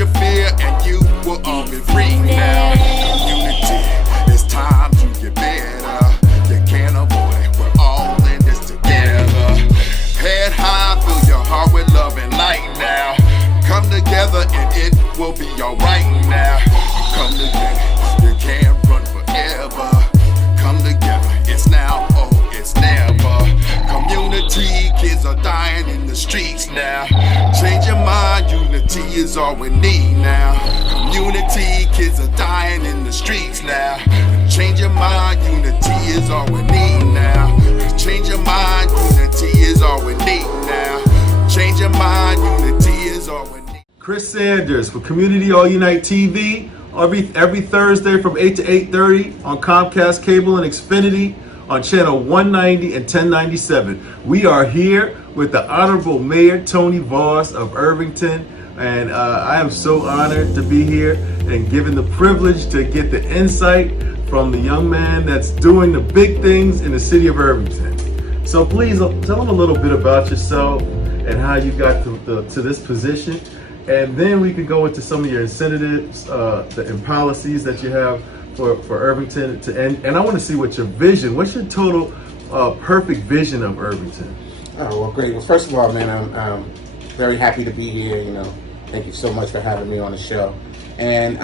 your fear and you will all be free now. Community, it's time to get better. You can't avoid, we're all in this together. Head high, fill your heart with love and light now. Come together and it will be alright now. Come together, you can't run forever. Come together, it's now, oh, it's never. Community, kids are dying in the streets now. Change your mind, unity is all we need now. Community, kids are dying in the streets now. Change your mind, unity is all we need now. Change your mind, unity is all we need now. Change your mind, unity is all we need. Chris Sanders for Community All Unite TV every Thursday from 8 to 8:30 on Comcast Cable and Xfinity on channel 190 and 1097. We are here with the Honorable Mayor Tony Vauss of Irvington, and I am so honored to be here and given the privilege to get the insight from the young man that's doing the big things in the city of Irvington. So please tell them a little bit about yourself and how you got to this position. And then we could go into some of your incentives and policies that you have for Irvington. And I want to see what your vision, what's your total perfect vision of Irvington? Oh, well, great. Well, first of all, man, I'm very happy to be here. You know, thank you so much for having me on the show. And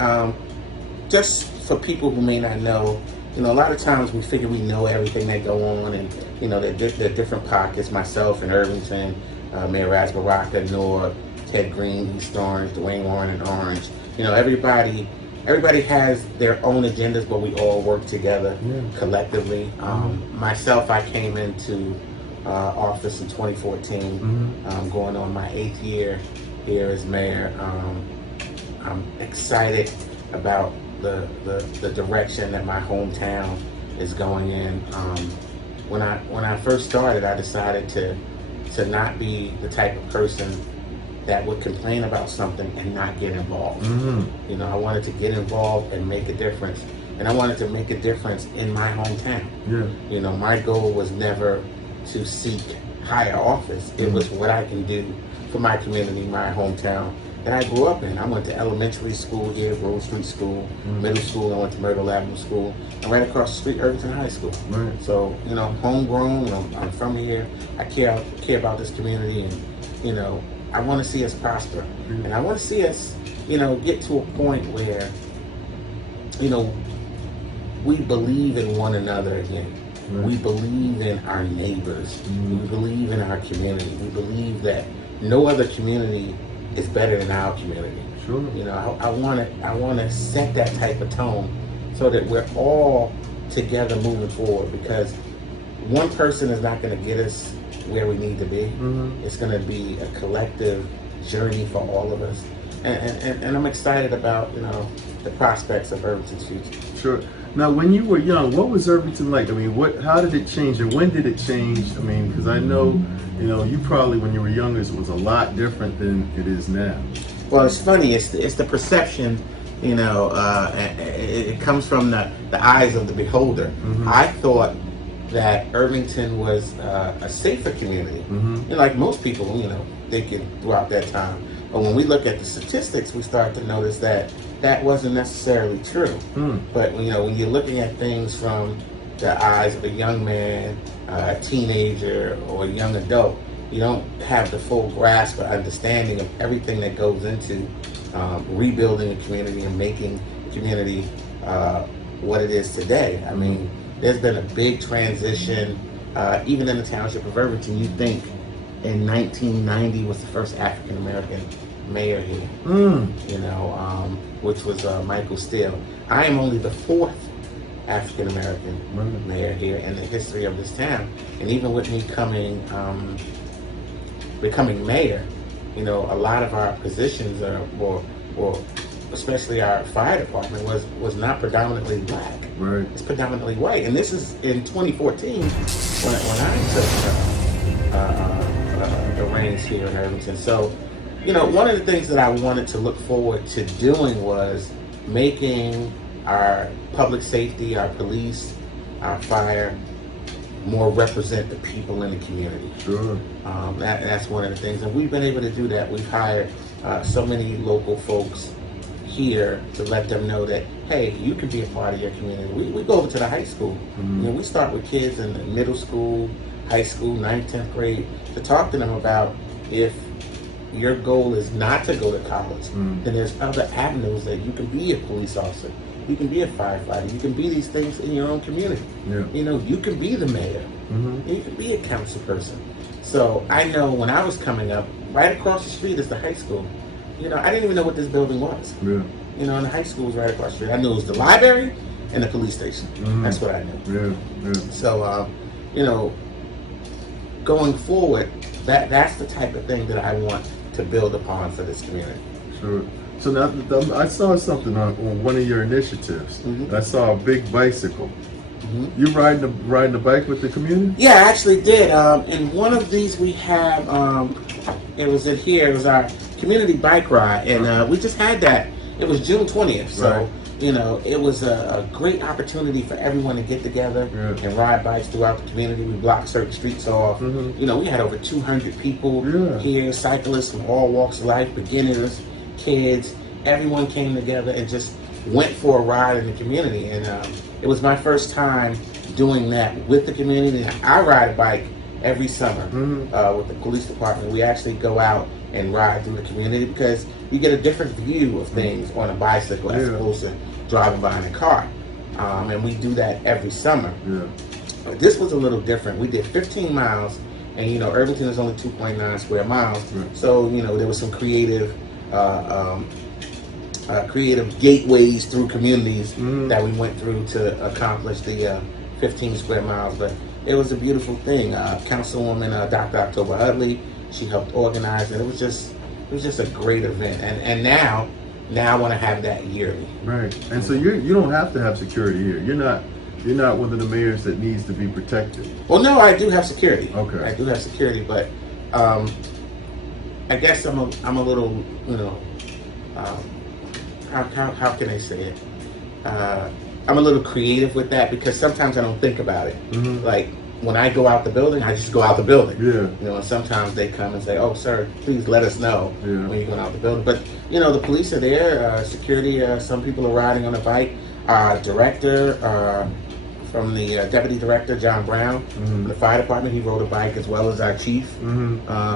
just for people who may not know, you know, a lot of times we figure we know everything that go on, and you know, there are different pockets. Myself in Irvington, Mayor Raz Baraka, North, Ted Green, East Orange, Dwayne Warren in Orange. You know, everybody has their own agendas, but we all work together collectively. Myself, I came into office in 2014, going on my 8th year here as mayor. I'm excited about the direction that my hometown is going in. When I first started, I decided to not be the type of person that would complain about something and not get involved. You know, I wanted to get involved and make a difference. And I wanted to make a difference in my hometown. You know, my goal was never to seek higher office. It was what I can do for my community, my hometown that I grew up in. I went to elementary school here, Grove Street School. Middle school, I went to Myrtle Avenue School. And right across the street, Irvington High School. So, you know, homegrown, I'm from here. I care about this community, and, you know, I want to see us prosper. And I want to see us, you know, get to a point where, you know, we believe in one another again. We believe in our neighbors. We believe in our community. We believe that no other community is better than our community. You know, I want to set that type of tone so that we're all together moving forward, because one person is not going to get us where we need to be. It's going to be a collective journey for all of us, and I'm excited about, you know, the prospects of Irvington's future. Sure. Now, when you were young, what was Irvington like? I mean, how did it change, and when did it change? I mean, because I know, you know, you probably when you were younger it was a lot different than it is now. Well, it's funny. It's the perception. You know, it comes from the eyes of the beholder. I thought that Irvington was a safer community. You know, like most people, you know, thinking throughout that time. But when we look at the statistics, we start to notice that wasn't necessarily true. But, you know, when you're looking at things from the eyes of a young man, a teenager, or a young adult, you don't have the full grasp or understanding of everything that goes into rebuilding a community and making a community what it is today. I mean, there's been a big transition, even in the township of Irvington. You think in 1990 was the first African American mayor here, you know, which was Michael Steele. I am only the 4th African American mayor here in the history of this town. And even with me becoming mayor, you know, a lot of our positions or especially our fire department was not predominantly black. It's predominantly white. And this is in 2014 when I took the reins here in Irvington. So, you know, one of the things that I wanted to look forward to doing was making our public safety, our police, our fire more represent the people in the community. Sure. That's one of the things, and we've been able to do that. We've hired so many local folks here to let them know that, hey, you can be a part of your community. We go over to the high school. Mm-hmm. You know, we start with kids in the middle school, high school, 9th, 10th grade, to talk to them about if your goal is not to go to college, then there's other avenues that you can be a police officer, you can be a firefighter, you can be these things in your own community. Yeah. You know, you can be the mayor, you can be a council person. So I know when I was coming up, right across the street is the high school. You know, I didn't even know what this building was. Yeah. You know, and the high school was right across the street. I knew it was the library and the police station. That's what I knew. Yeah. So, you know, going forward, that's the type of thing that I want to build upon for this community. Sure. So now I saw something on one of your initiatives. I saw a big bicycle. You riding the bike with the community? Yeah, I actually did. In one of these we have, it was in here, it was our community bike ride, and we just had that. It was June 20th, so right. You know, it was a great opportunity for everyone to get together and ride bikes throughout the community. We blocked certain streets off. You know, we had over 200 people here, cyclists from all walks of life, beginners, kids. Everyone came together and just went for a ride in the community, and it was my first time doing that with the community. I ride a bike every summer with the police department. We actually go out and ride through the community because you get a different view of things on a bicycle as opposed to driving by in a car. And we do that every summer. But this was a little different. We did 15 miles, and you know, Irvington is only 2.9 square miles. So, you know, there was some creative gateways through communities that we went through to accomplish the 15 square miles. But it was a beautiful thing. Councilwoman Dr. October Utley, she helped organize it. It was just a great event. And now I want to have that yearly. Right. And so you don't have to have security here. You're not one of the mayors that needs to be protected. Well, no, I do have security. Okay. I do have security, but I guess I'm a little, you know, how can I say it? I'm a little creative with that because sometimes I don't think about it. Like when I go out the building, I just go out the building. You know, and sometimes they come and say, "Oh, sir, please let us know when you're going out the building." But you know, the police are there, security. Some people are riding on a bike. Our director, from the deputy director, John Brown, from the fire department, he rode a bike, as well as our chief,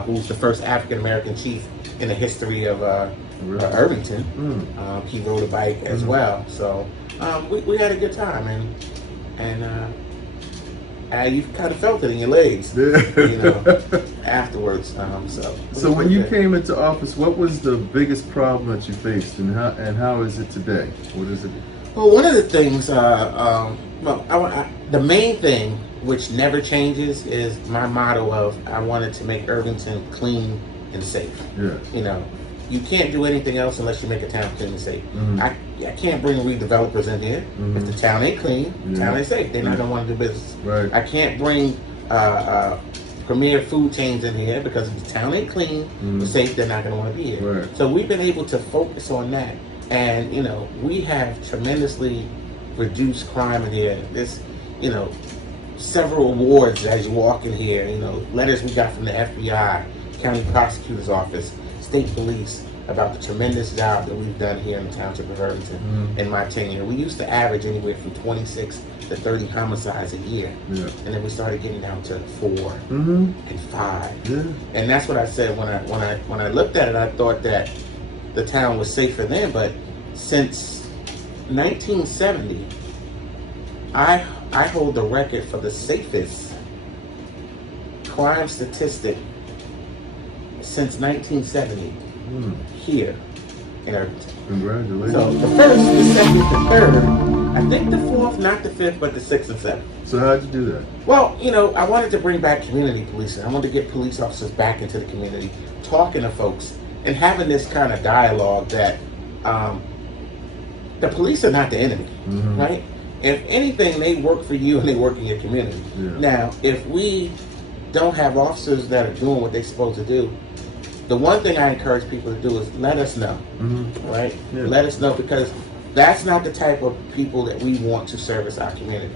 who's the first African American chief in the history of Irvington. He rode a bike as well. So we had a good time, and you've kind of felt it in your legs, you know, afterwards. So when you came into office, what was the biggest problem that you faced, and how is it today? What is it? Well, one of the things, the main thing, which never changes, is my motto of I wanted to make Irvington clean and safe. You know, you can't do anything else unless you make a town clean and safe. I can't bring redevelopers in here if the town ain't clean, the town ain't safe. They're not gonna want to do business. I can't bring premier food chains in here because if the town ain't clean and safe, they're not gonna want to be here. So we've been able to focus on that, and you know, we have tremendously reduced crime in here. There's, you know, several awards as you walk in here. You know, letters we got from the FBI, county prosecutor's office, state police, about the tremendous job that we've done here in the township of Irvington in my tenure. We used to average anywhere from 26 to 30 homicides a year, and then we started getting down to 4 and 5. And that's what I said when I looked at it. I thought that the town was safer then, but since 1970, I hold the record for the safest crime statistic since 1970 here in Irvington. Congratulations. So the first, the second, the third, I think the fourth, not the fifth, but the sixth and seventh. So how'd you do that? Well, you know, I wanted to bring back community policing. I wanted to get police officers back into the community, talking to folks, and having this kind of dialogue that the police are not the enemy, right? If anything, they work for you and they work in your community. Now, if we don't have officers that are doing what they're supposed to do, the one thing I encourage people to do is let us know, right? Let us know, because that's not the type of people that we want to service our community.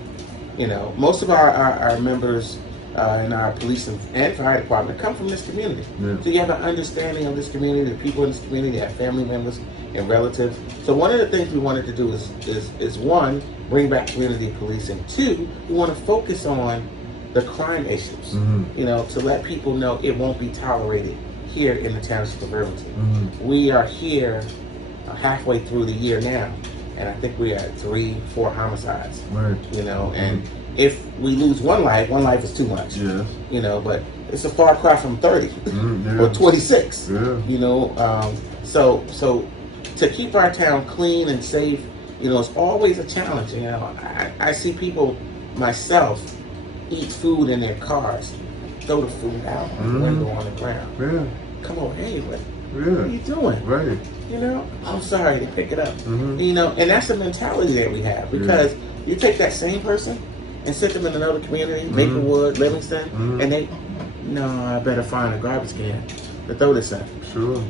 You know, most of our members in our police and fire department come from this community. Yeah. So you have an understanding of this community, the people in this community, have family members and relatives. So one of the things we wanted to do is one, bring back community policing. Two, we want to focus on the crime issues. You know, to let people know it won't be tolerated here in the township of Irvington. We are here halfway through the year now, and I think we're at 3-4 homicides. Right. You know, and if we lose one life is too much. Yeah. You know, but it's a far cry from 30 Yeah. or 26. Yeah. You know, so to keep our town clean and safe, you know, it's always a challenge. You know, I see people, myself, eat food in their cars, throw the food out on the window on the ground. Yeah. Come over, hey, what Yeah. are you doing? Right. You know, I'm sorry, they pick it up. Mhm. You know, and that's the mentality that we have, because you take that same person and sit them in another community, Maplewood, Livingston, and they, no, I better find a garbage can to throw this in. Sure.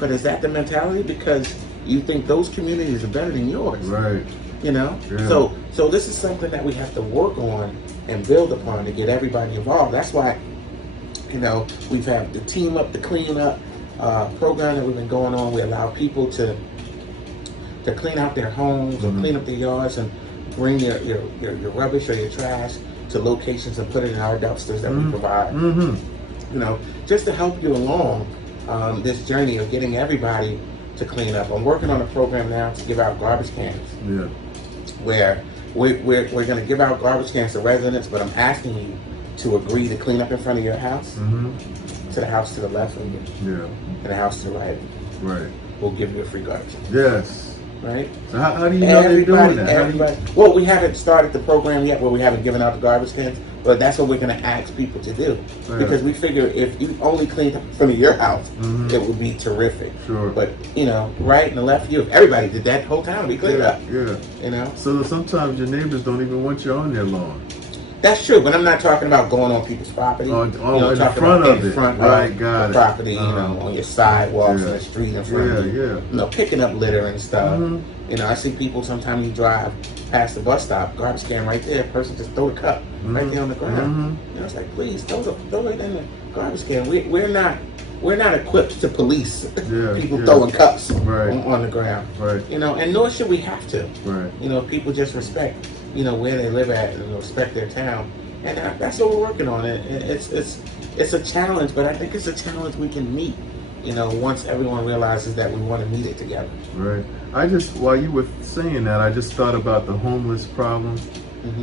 But is that the mentality? Because you think those communities are better than yours. Right. You know? Yeah. So this is something that we have to work on and build upon to get everybody involved. That's why, you know, we've had the Team Up, the Clean Up program that we've been going on. We allow people to clean out their homes or clean up their yards and bring your rubbish or your trash to locations and put it in our dumpsters that we provide. You know, just to help you along this journey of getting everybody to clean up. I'm working on a program now to give out garbage cans. Yeah. Where we're going to give out garbage cans to residents, but I'm asking you to agree to clean up in front of your house, to the house to the left of you, and the house to the right. Right. We'll give you a free garbage can. Yes. Right? So how do you know they're doing that? Everybody. Well, we haven't started the program yet where we haven't given out the garbage cans, but that's what we're going to ask people to do. Yeah. Because we figure if you only cleaned up in front of your house, it would be terrific. Sure. But, you know, right and the left of you, if everybody did that the whole time, we cleaned up. Yeah. You know? So sometimes your neighbors don't even want you on their lawn. That's true, but I'm not talking about going on people's property. In you know, the front of it. Front Right, of got the it. property, you know, on your sidewalks Yeah. and the street in front of you. Yeah. You know, picking up litter and stuff. You know, I see people, sometimes you drive past the bus stop, garbage can right there, person just throw the cup right there on the ground. You know, it's like, please, throw it in the garbage can. We're not equipped to police people throwing cups on the ground. Right. You know, and nor should we have to. Right. You know, people just respect, you know, where they live at and respect their town. And that's what we're working on. It's a challenge, but I think it's a challenge we can meet, you know, once everyone realizes that we want to meet it together. Right. While you were saying that, I just thought about the homeless problem.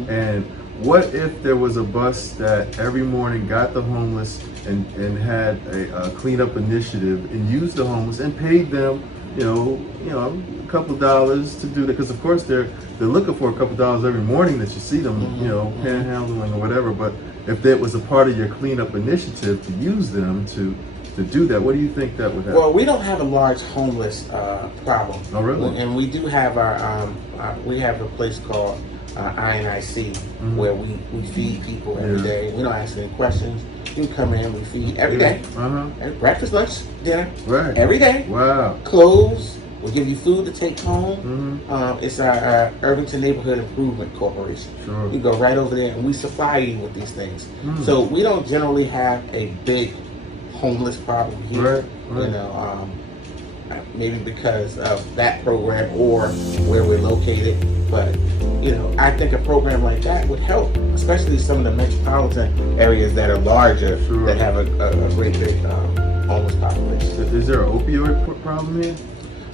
And what if there was a bus that every morning got the homeless and had a cleanup initiative and used the homeless and paid them, you know, a couple dollars to do that, because of course they're looking for a couple dollars every morning that you see them, you know, panhandling or whatever. But if that was a part of your cleanup initiative to use them to do that, what do you think that would happen? Well, we don't have a large homeless problem. Oh, really? And we do have we have a place called INIC where we feed people every day. We don't ask any questions. You come in, we feed every day. Breakfast, lunch, dinner. Right. Every day. Wow. Clothes. We'll give you food to take home. It's our Irvington Neighborhood Improvement Corporation. Sure. You go right over there and we supply you with these things. So we don't generally have a big homeless problem here. Right. You know, maybe because of that program or where we're located. But, you know, I think a program like that would help, especially some of the metropolitan areas that are larger, that have a great big homeless population. Is there an opioid problem here?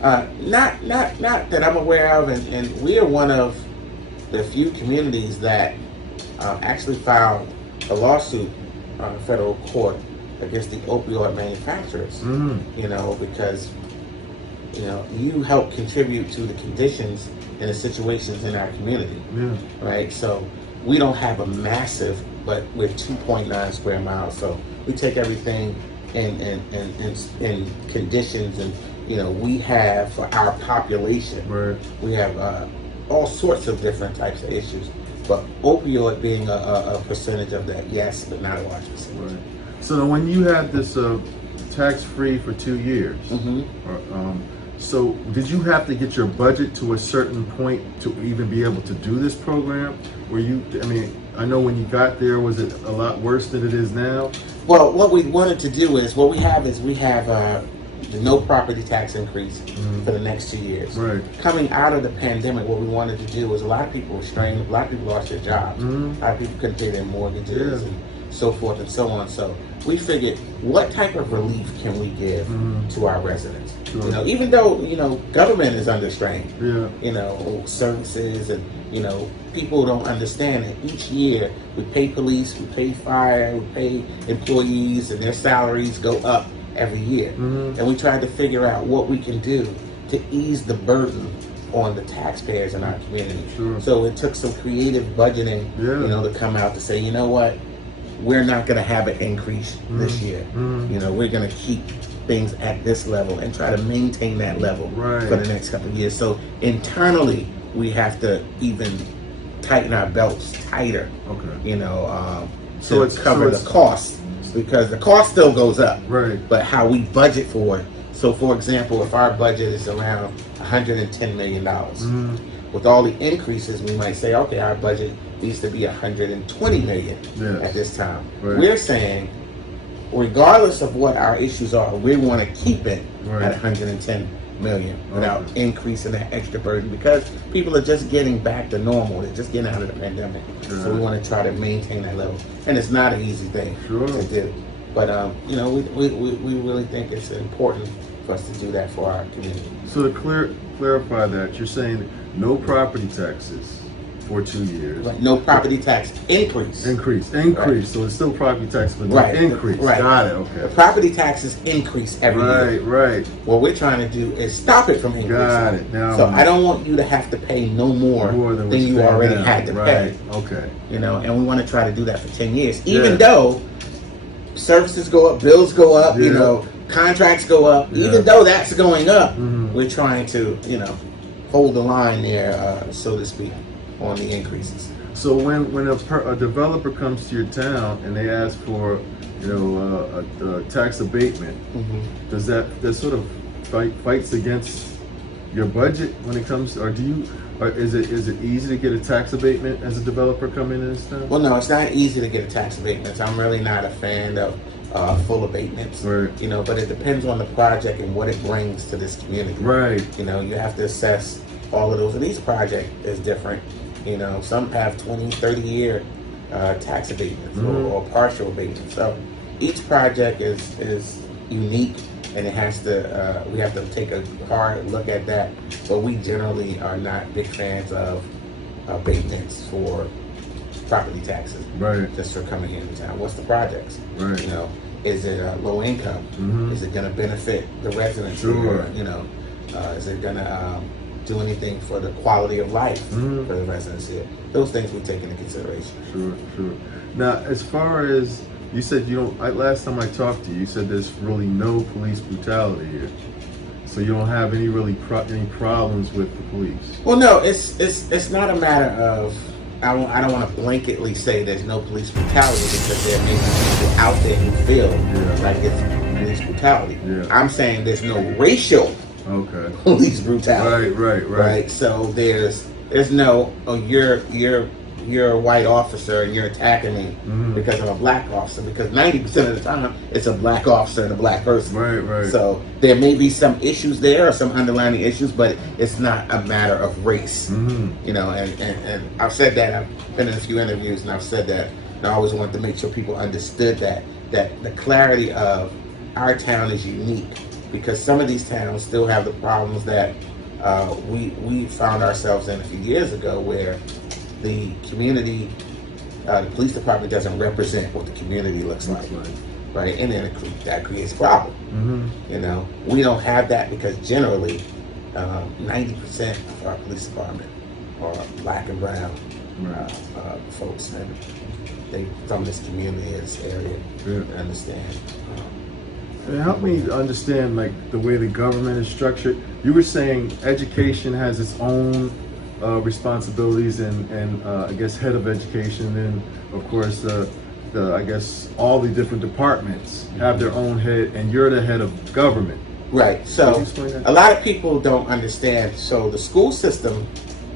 Not that I'm aware of, and we are one of the few communities that actually filed a lawsuit on federal court against the opioid manufacturers. You know, because you know you help contribute to the conditions and the situations in our community. Right. So we don't have a massive, but we're 2.9 square miles. So we take everything in conditions and. You know, we have for our population, we have all sorts of different types of issues, but opioid being a percentage of that, yes, but not a large percentage. So when you had this tax-free for 2 years, So did you have to get your budget to a certain point to even be able to do this program? I know when you got there, was it a lot worse than it is now? Well, what we wanted to do is, we have the no property tax increase for the next 2 years. Right. Coming out of the pandemic, what we wanted to do was, a lot of people were strained, a lot of people lost their jobs, a lot of people couldn't pay their mortgages and so forth and so on. So we figured, what type of relief can we give to our residents? Sure. You know, even though, government is under strain, services and, people don't understand that each year we pay police, we pay fire, we pay employees, and their salaries go up every year. And we tried to figure out what we can do to ease the burden on the taxpayers in our community. Sure. So it took some creative budgeting, to come out to say, you know what, we're not going to have an increase this year. We're going to keep things at this level and try to maintain that level for the next couple of years. So internally, we have to even tighten our belts tighter, to cover the cost, because the cost still goes up, but how we budget for it. So for example, if our budget is around $110 million, with all the increases, we might say, okay, our budget needs to be $120 million at this time. We're saying, regardless of what our issues are, we want to keep it at $110 million without increasing that extra burden, because people are just getting back to normal. They're just getting out of the pandemic. So we want to try to maintain that level. And it's not an easy thing to do. But, we really think it's important for us to do that for our community. So to clarify that, you're saying no property taxes for 2 years. No property tax increase. Increase. So it's still property tax, but no increase. Got it. Okay. The property taxes increase every year. Right. What we're trying to do is stop it from increasing. Got it. Now, so I don't want you to have to pay no more than you already had to pay. Okay. And we want to try to do that for 10 years, even though services go up, bills go up, contracts go up. Even though that's going up, we're trying to, hold the line there, so to speak, on the increases. So when a developer comes to your town and they ask for, a tax abatement, does that sort of fights against your budget when it comes, or is it easy to get a tax abatement as a developer coming in this town? Well, no, it's not easy to get a tax abatement. I'm really not a fan of full abatements, but it depends on the project and what it brings to this community. You have to assess all of those, and each project is different. Some have 20, 30-year tax abatements or partial abatements. So each project is unique, and it has to. We have to take a hard look at that. But we generally are not big fans of abatements for property taxes. Just for coming into town. What's the projects? Is it low income? Is it going to benefit the residents here? Is it going to do anything for the quality of life for the residents here? Those things we take into consideration. Sure. Now, as far as you said, last time I talked to you, you said there's really no police brutality here. So you don't have any problems with the police? Well, no, it's not a matter of. I don't want to blanketly say there's no police brutality, because there may be people out there who feel like it's police brutality. I'm saying there's no racial police brutality. Right. So there's no, you're a white officer and you're attacking me because I'm a black officer, because 90% of the time it's a black officer and a black person. So there may be some issues there or some underlying issues, but it's not a matter of race. And I've said that. I've been in a few interviews and I've said that, and I always wanted to make sure people understood that the clarity of our town is unique, because some of these towns still have the problems that we found ourselves in a few years ago, where the community, the police department doesn't represent what the community looks like, and then that creates a problem. We don't have that, because generally 90% of our police department are black and brown folks, and they from this community, this area, understand. Help me understand, the way the government is structured. You were saying education has its own responsibilities and I guess head of education, and of course I guess all the different departments have their own head, and you're the head of government. Right. So Could you explain that? a lot of people don't understand. So the school system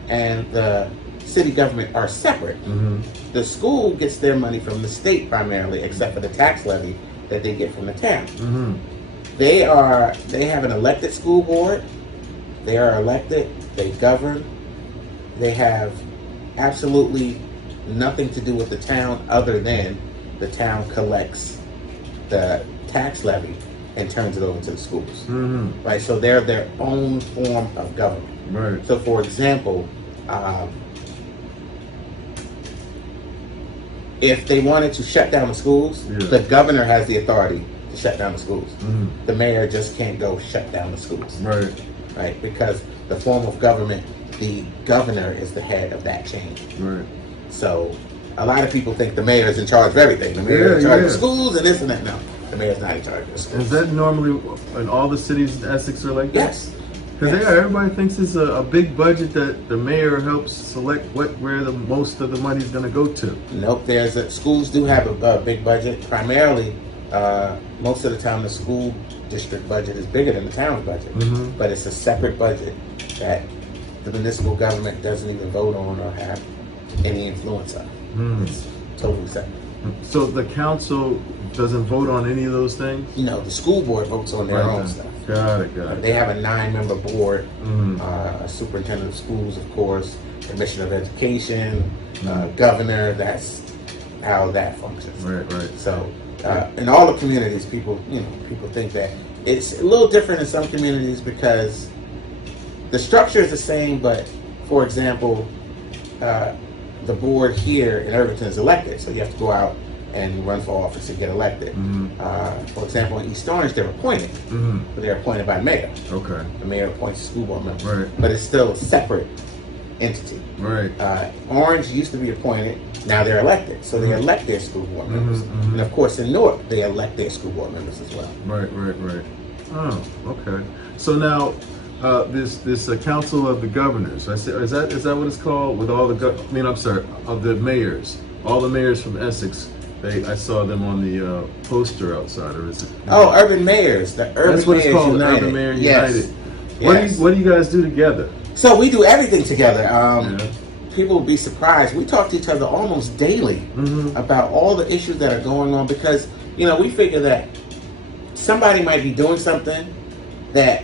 and the city government are separate. Mm-hmm. The school gets their money from the state primarily, except for the tax levy that they get from the town. Mm-hmm. They have an elected school board. They are elected. They govern. They have absolutely nothing to do with the town other than the town collects the tax levy and turns it over to the schools. Mm-hmm. Right. So they're their own form of government. Right. So, for example, if they wanted to shut down the schools, Yeah. the governor has the authority to shut down the schools. Mm-hmm. The mayor just can't go shut down the schools, Right. right? Because the form of government, the governor is the head of that chain. Right. So a lot of people think the mayor is in charge of everything. The mayor is in charge of Yeah. schools and this and that. No, the mayor's not in charge of the schools. Is that normally in all the cities in Essex are like that? Yes. Because Yes. everybody thinks it's a big budget that the mayor helps select where the most of the money is going to go to. Nope. Schools do have a big budget. Primarily, most of the time, the school district budget is bigger than the town's budget, Mhm. but it's a separate budget that the municipal government doesn't even vote on or have any influence on. Mm. It's totally separate. So the council doesn't vote on any of those things? You know, the school board votes on their own stuff. Got it. They have a 9-member board, Mm. a superintendent of schools, of course, commissioner of education, governor. That's how that functions. Right. So, in all the communities, people think that it's a little different in some communities because the structure is the same, but for example, the board here in Irvington is elected, so you have to go out and run for office to get elected. Mhm. For example, in East Orange, they're appointed, Mm-hmm. but they're appointed by the mayor. Okay. The mayor appoints the school board members, Right. but it's still a separate entity. Right. Orange used to be appointed, now they're elected, so they elect their school board members. mhm. And of course, in Newark, they elect their school board members as well. Right. Oh, okay. So now, this council of the governors. Is that what it's called? With all the of the mayors, all the mayors from Essex. I saw them on the poster outside. Or is it? Oh, urban mayors, the urban That's what it's mayors called. united. Urban Mayor Yes. United. Yes. What do you guys do together? So we do everything together. Yeah. People will be surprised. We talk to each other almost daily Mhm. about all the issues that are going on because we figure that somebody might be doing something that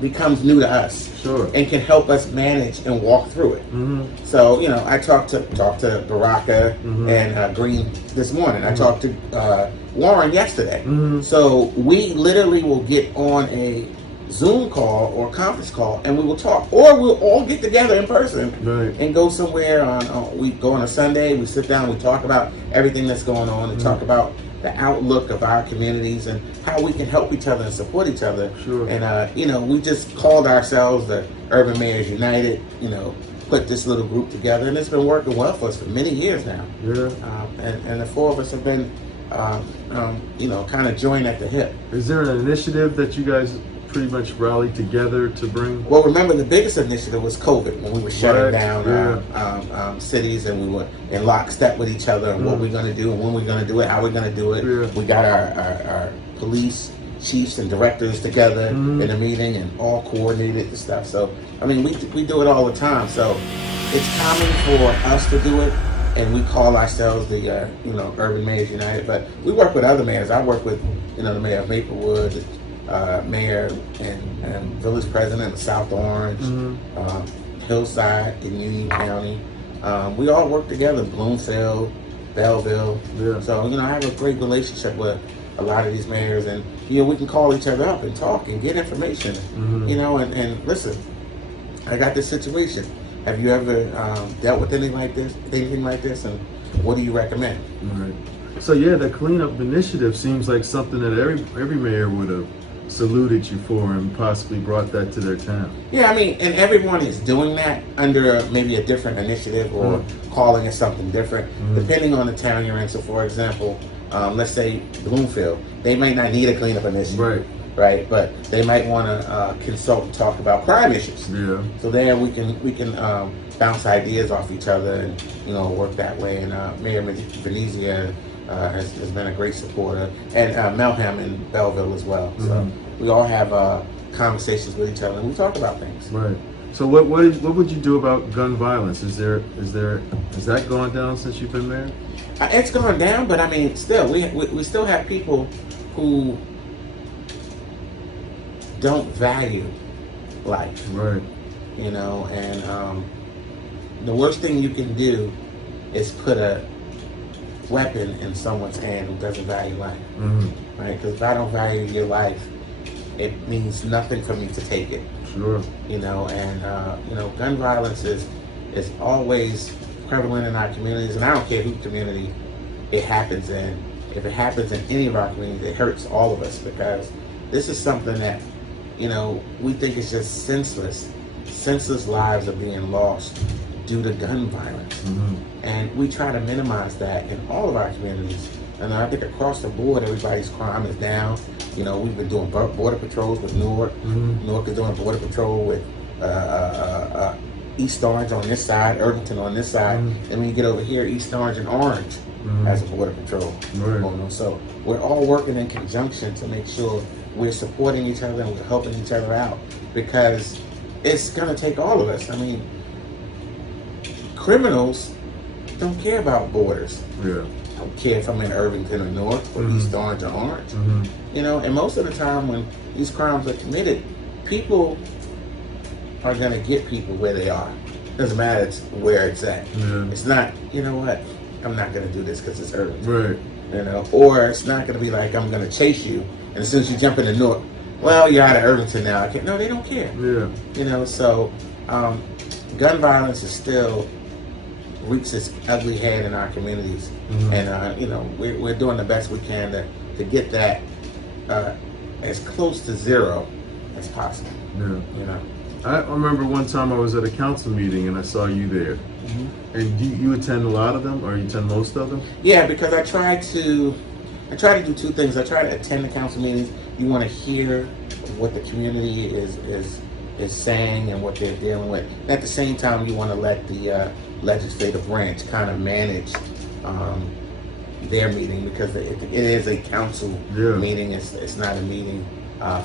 becomes new to us. Sure. And can help us manage and walk through it. Mm-hmm. So I talked to Baraka Mhm. and Green this morning. I talked to Warren yesterday. Mhm. So we literally will get on a Zoom call or conference call and we will talk, or we'll all get together in person Right. and go somewhere. We go on a Sunday. We sit down. We talk about everything that's going on and talk about the outlook of our communities and how we can help each other and support each other. Sure. And we just called ourselves the Urban Mayors United. Put this little group together, and it's been working well for us for many years now. Yeah. And the four of us have been, kind of joined at the hip. Is there an initiative that you guys pretty much rallied together to bring? Well, remember the biggest initiative was COVID when we were shutting Right, down cities and we were in lockstep with each other and what we're going to do and when we're going to do it, how we're going to do it. Yeah. We got our police chiefs and directors together in a meeting and all coordinated the stuff. So, we do it all the time. So it's common for us to do it, and we call ourselves the Urban Mayors United. But we work with other mayors. I work with the mayor of Maplewood, mayor and village president of South Orange, Hillside in Union County. We all work together, Bloomfield, Belleville. Yeah. So, I have a great relationship with a lot of these mayors, and we can call each other up and talk and get information. And listen, I got this situation. Have you ever dealt with anything like this? And what do you recommend? Right. So yeah, the cleanup initiative seems like something that every mayor would have saluted you for and possibly brought that to their town. Yeah, and everyone is doing that under maybe a different initiative or calling it something different, depending on the town you're in. So, for example, let's say Bloomfield, they might not need a cleanup initiative, right? But they might want to consult and talk about crime issues. Yeah. So there we can bounce ideas off each other and work that way. And Mayor Venezia has been a great supporter, and Melham in Belleville as well. So we all have conversations with each other, and we talk about things. Right. So what would you do about gun violence? Has that gone down since you've been mayor? It's gone down, but I mean, still, we still have people who don't value life. Right. You know, and the worst thing you can do is put a weapon in someone's hand who doesn't value life. Mm-hmm. Right? Because if I don't value your life, it means nothing for me to take it. Sure. You know, and gun violence is always prevalent in our communities, and I don't care whose community it happens in. If it happens in any of our communities, it hurts all of us, because this is something that, you know, we think is just senseless. Senseless lives are being lost due to gun violence. Mm-hmm. And we try to minimize that in all of our communities. And I think across the board, everybody's crime is down. You know, we've been doing border patrols with Newark. Mm-hmm. Newark is doing border patrol with East Orange on this side, Irvington on this side. Mm-hmm. And when you get over here, East Orange and Orange has a border patrol Right. going on. So we're all working in conjunction to make sure we're supporting each other and we're helping each other out, because it's going to take all of us. I mean, criminals don't care about borders. Yeah. I don't care if I'm in Irvington or North or East Orange or Orange. Mm-hmm. You know, and most of the time when these crimes are committed, people are going to get people where they are. Doesn't matter where it's at. Yeah. It's not, you know what, I'm not going to do this because it's Irvington. Right. You know, or it's not going to be like, I'm going to chase you, and as soon as you jump into North, well, you're out of Irvington now. I can't. No, they don't care. Yeah. You know, so gun violence is still reaches its ugly head in our communities, and you know, we're doing the best we can to get that as close to zero as possible. Yeah. You know, I remember one time I was at a council meeting and I saw you there. And you attend a lot of them, or you attend most of them? yeah, because I try to do two things. I try to attend the council meetings. You want to hear what the community is saying and what they're dealing with. And at the same time, you want to let the legislative branch kind of manage their meeting, because it is a council meeting. It's not a meeting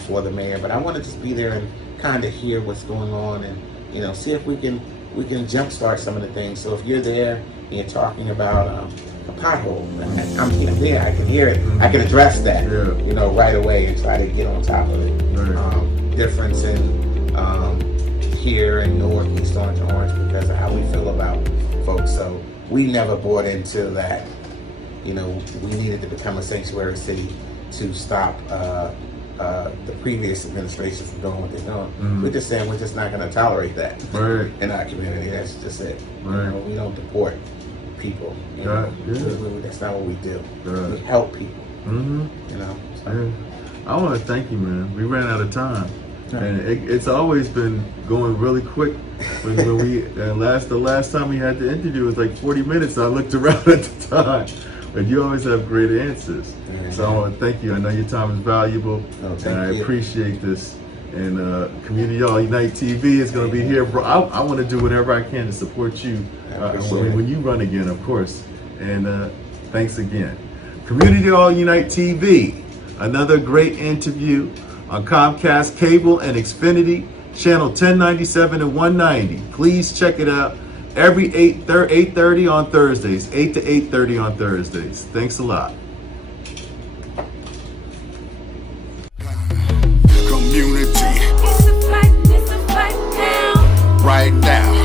for the mayor. But I want to just be there and kind of hear what's going on, and you know, see if we can jumpstart some of the things. So if you're there and you're talking about a pothole, I'm there. I can hear it. I can address that, you know, right away and try to get on top of it. Right. Difference in here in Newark, East Orange, and Orange, because of how we feel about folks. So we never bought into that. You know, we needed to become a sanctuary city to stop the previous administration from doing what they're doing. We're just saying we're just not going to tolerate that in our community. That's just it. Right. You know, we don't deport people. You know? That's not what we do. We help people. You know. So. I want to thank you, man. We ran out of time, and it's always been going really quick. When we the last time we had the interview was like 40 minutes. I looked around at the time. But you always have great answers. So I want to thank you. I know your time is valuable, and I appreciate this. And Community All Unite TV is going to be here. Bro, I want to do whatever I can to support you when you run again, of course. And thanks again. Community All Unite TV, another great interview on Comcast Cable and Xfinity, channel 1097 and 190. Please check it out. Every 8:30 on Thursdays, 8 to 8:30 on Thursdays. Thanks a lot. Community. It's a fight now. Right now.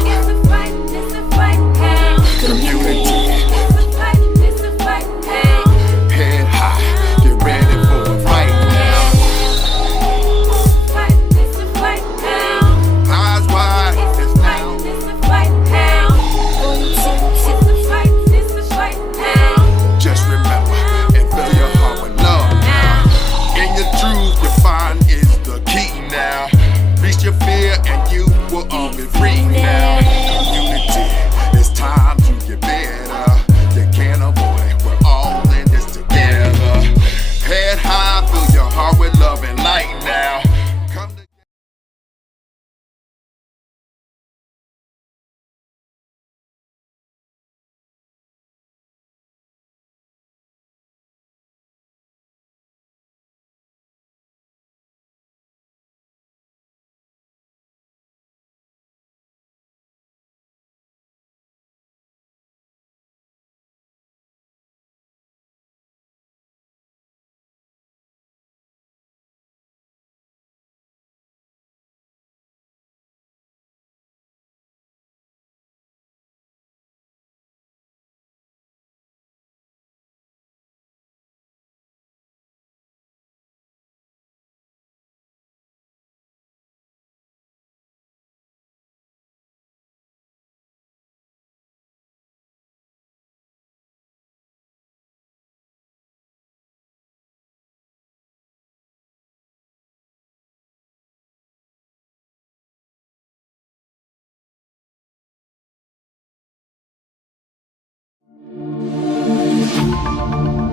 now.